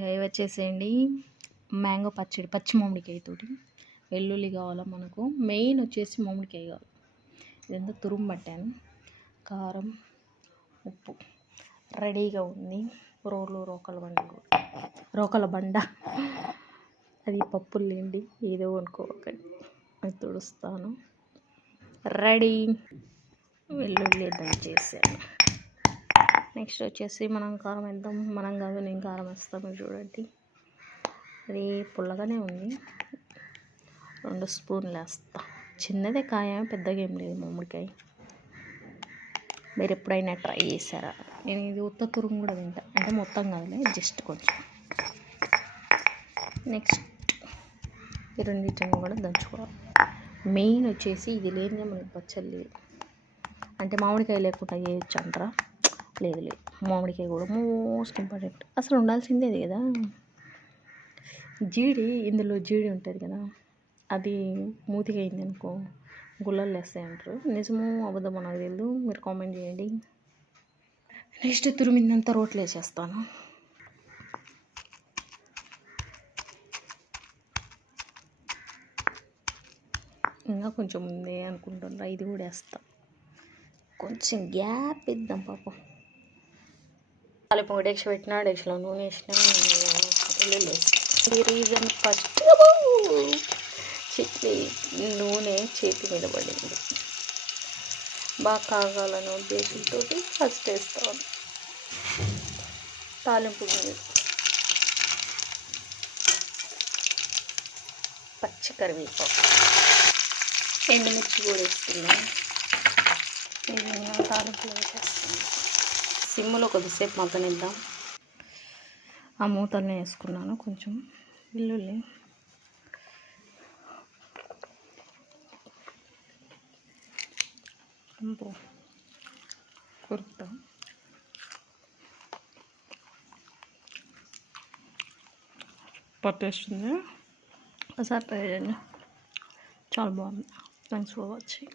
High వచ్చేసేయండి mango పచ్చడి, పచ్చి మామిడికాయతోటి. వెల్లుల్లి కావాలా మనకు, మెయిన్ వచ్చేసి మామిడికాయ కావాలి. ఇదంతా తురుము పట్టాను. కారం, ఉప్పు రెడీగా ఉంది. రోకల బండ అది పప్పులు లేండి, ఏదో అనుకోకండి. అది తుడుస్తాను. రెడీ. వెల్లుల్లి దంచేసాను. నెక్స్ట్ వచ్చేసి మనం కారం వేద్దాం. మనం కాదు, నేను కారం వేస్తాను. చూడండి, అది పుల్లగానే ఉంది. 2 స్పూన్లు వేస్తా. చిన్నదే కాయ, పెద్దగా ఏం లేదు మామిడికాయ. మీరు ఎప్పుడైనా ట్రై చేశారా? నేను ఇది ఉత్త తురుము కూడా తింటా, అంటే మొత్తం కాదులే, జస్ట్ కొంచెం. నెక్స్ట్ ఈ రెండింటిని కూడా దంచుకోవాలి. మెయిన్ వచ్చేసి ఇది లేనిదే మనకి పచ్చడి లేదు. అంటే మామిడికాయ లేకుండా చేయొచ్చు అంటారా? లేదు, మామిడికాయ కూడా మోస్ట్ ఇంపార్టెంట్. అసలు ఉండాల్సిందే కదా. ఇందులో జీడి ఉంటుంది కదా, అది మూతికి అయింది అనుకో గుల్లలు వేస్తాయి అంటారు. నిజమో అబద్ధమో నాకు తెలియదు, మీరు కామెంట్ చేయండి. నెక్స్ట్ తురిమిందంతా రోట్లో వేసేస్తాను. ఇంకా కొంచెం ఉందే అనుకుంటున్నా, ఇది కూడా వేస్తా. కొంచెం గ్యాప్ ఇద్దాం పాపం. తాలింపు డెక్ష పెట్టినా, డెక్షలో నూనె వేసినా, వెల్లుల్లి వేసిన. రీజన్ ఫస్ట్ నూనె చేతి మీద పడింది. బాగా కాగాలనే ఉద్దేశంతో ఫస్ట్ వేస్తాను. తాలింపు మీద పచ్చి కరివేపాకు, ఎండుమిర్చి కూడా వేస్తున్నాను. ఇది తాలింపులో వేసేస్తాను. సిమ్లో కొద్దిసేపు మగ్గనిద్దాం. ఆ మూతల్ని వేసుకున్నాను. కొంచెం వెల్లుల్లి, కొరుకుతాం. పట్టేస్తుంది. ఒకసారి ట్రై చేయండి, చాలా బాగుంది. Thanks for watching.